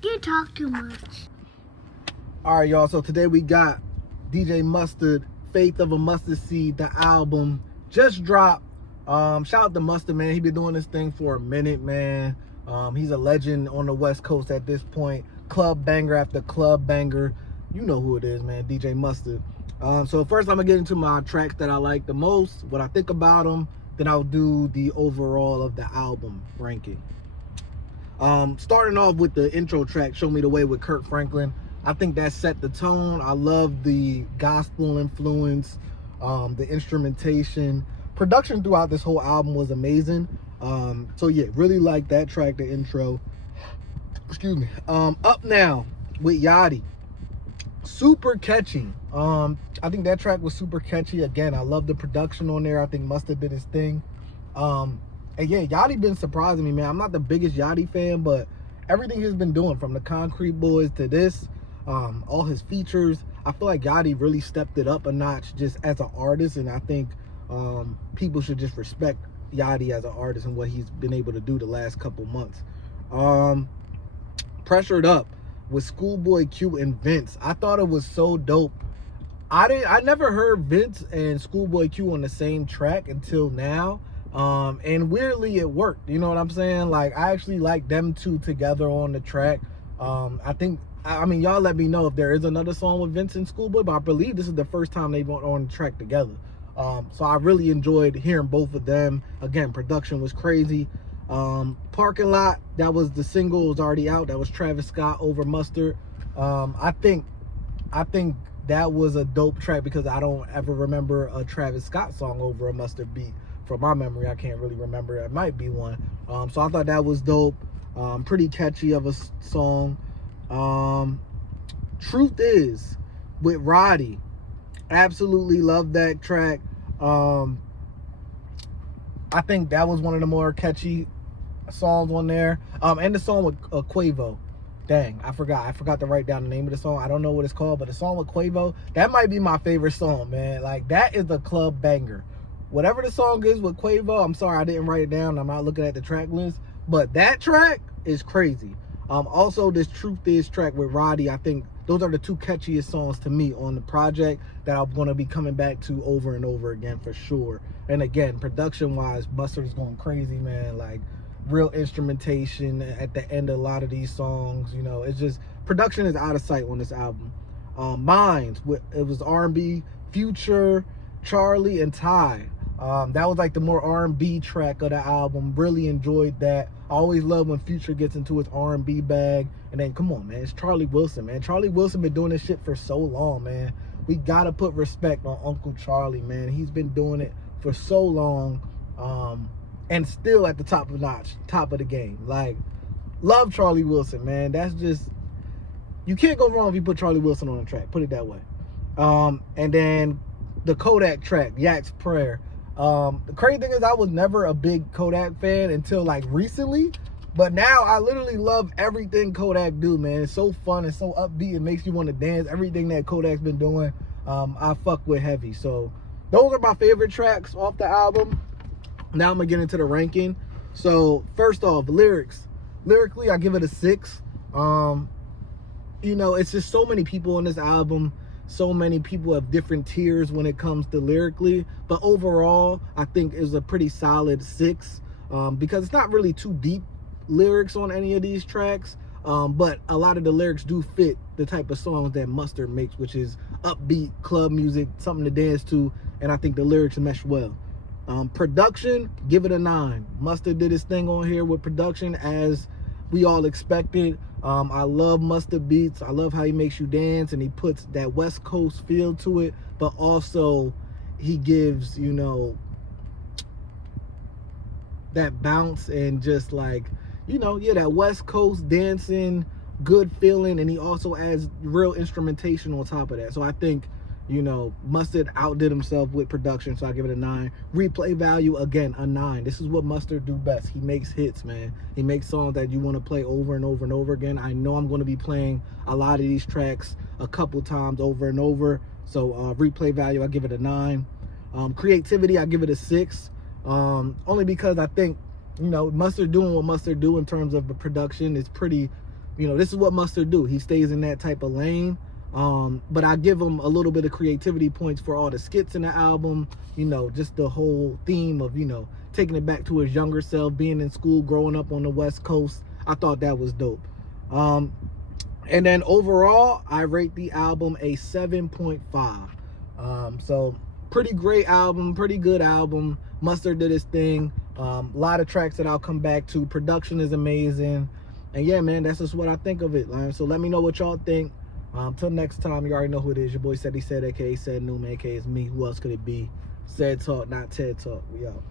You talk too much. All right, y'all. So today we got DJ Mustard, Faith of a Mustard Seed, the album just dropped. Shout out to Mustard, man. He been doing this thing for a minute, man. He's a legend on the West Coast at this point. Club banger after club banger. You know who it is, man. DJ Mustard. So first I'm gonna get into my tracks that I like the most, what I think about them. Then I'll do the overall of the album ranking. Starting off with the intro track, Show Me the Way with Kirk Franklin. I think that set the tone. I love the gospel influence, the instrumentation. Production throughout this whole album was amazing. So yeah, really like that track, the intro. Excuse me. Up Now with Yachty. Super catchy. I think that track was super catchy. Again, I love the production on there. I think Mustard did his thing. And yeah, Yachty been surprising me, man. I'm not the biggest Yachty fan, but everything he's been doing, from the Concrete Boys to this, all his features, I feel like Yachty really stepped it up a notch just as an artist. And I think people should just respect Yachty as an artist and what he's been able to do the last couple months. Pressured Up with Schoolboy Q and Vince. I thought it was so dope. I never heard Vince and Schoolboy Q on the same track until now. And weirdly it worked. You know what I'm saying? Like, I actually like them two together on the track. I mean, y'all let me know if there is another song with Vince and Schoolboy, but I believe this is the first time they went on the track together. So I really enjoyed hearing both of them. Again, production was crazy. Parking Lot, that was the single, was already out. That was Travis Scott over Mustard. I think that was a dope track because I don't ever remember a Travis Scott song over a Mustard beat. From my memory, I can't really remember. It might be one. So I thought that was dope. Pretty catchy of a song. Truth Is with Roddy. Absolutely love that track. I think that was one of the more catchy songs on there. And the song with Quavo. Dang, I forgot to write down the name of the song. I don't know what it's called, but the song with Quavo, that might be my favorite song, man. Like, that is a club banger. Whatever the song is with Quavo, I'm sorry I didn't write it down. I'm not looking at the track list, but that track is crazy. Also, this Truth Is track with Roddy, I think those are the two catchiest songs to me on the project that I'm going to be coming back to over and over again for sure. And again, production-wise, Mustard is going crazy, man. Like, real instrumentation at the end of a lot of these songs. You know, it's just, production is out of sight on this album. Minds, it was R&B, Future, Charlie, and Ty. That was like the more R&B track of the album. Really enjoyed that. I always love when Future gets into his R&B bag. And then, come on, man, it's Charlie Wilson, man. Charlie Wilson been doing this shit for so long, man. We gotta put respect on Uncle Charlie, man. He's been doing it for so long, and still at the top of the notch, top of the game. Like, love Charlie Wilson, man. That's just, you can't go wrong if you put Charlie Wilson on a track, put it that way. And then the Kodak track, Yak's Prayer. The crazy thing is, I was never a big Kodak fan until like recently, but now I literally love everything Kodak do, man. It's so fun, it's so upbeat, it makes you want to dance. Everything that Kodak's been doing, I fuck with heavy. So those are my favorite tracks off the album. Now I'm gonna get into the ranking. So first off, lyrically, I give it a 6. You know, it's just so many people on this album. So many people have different tiers when it comes to lyrically, but overall I think is a pretty solid 6, because it's not really too deep lyrics on any of these tracks, but a lot of the lyrics do fit the type of songs that Mustard makes, which is upbeat club music, something to dance to, and I think the lyrics mesh well. Production, give it a 9. Mustard did his thing on here with production as we all expected. I love Mustard beats. I love how he makes you dance, and he puts that West Coast feel to it, but also he gives, you know, that bounce and just like, you know, yeah, that West Coast dancing, good feeling, and he also adds real instrumentation on top of that. So I think, you know, Mustard outdid himself with production, so I give it a 9. Replay value, again, a 9. This is what Mustard do best. He makes hits, man. He makes songs that you want to play over and over and over again. I know I'm going to be playing a lot of these tracks a couple times over and over, so replay value, I give it a 9. Creativity, I give it a 6, only because I think, you know, Mustard doing what Mustard do in terms of the production is pretty you know, this is what Mustard do. He stays in that type of lane. But I give him a little bit of creativity points for all the skits in the album, you know, just the whole theme of, you know, taking it back to his younger self, being in school, growing up on the West Coast. I thought that was dope. And then overall, I rate the album a 7.5. So pretty great album, pretty good album. Mustard did his thing. A lot of tracks that I'll come back to. Production is amazing. And yeah, man, that's just what I think of it. So let me know what y'all think. Till next time, you already know who it is. Your boy Said He Said, aka Said Newman, aka it's me. Who else could it be? Said Talk, not TED Talk. We out.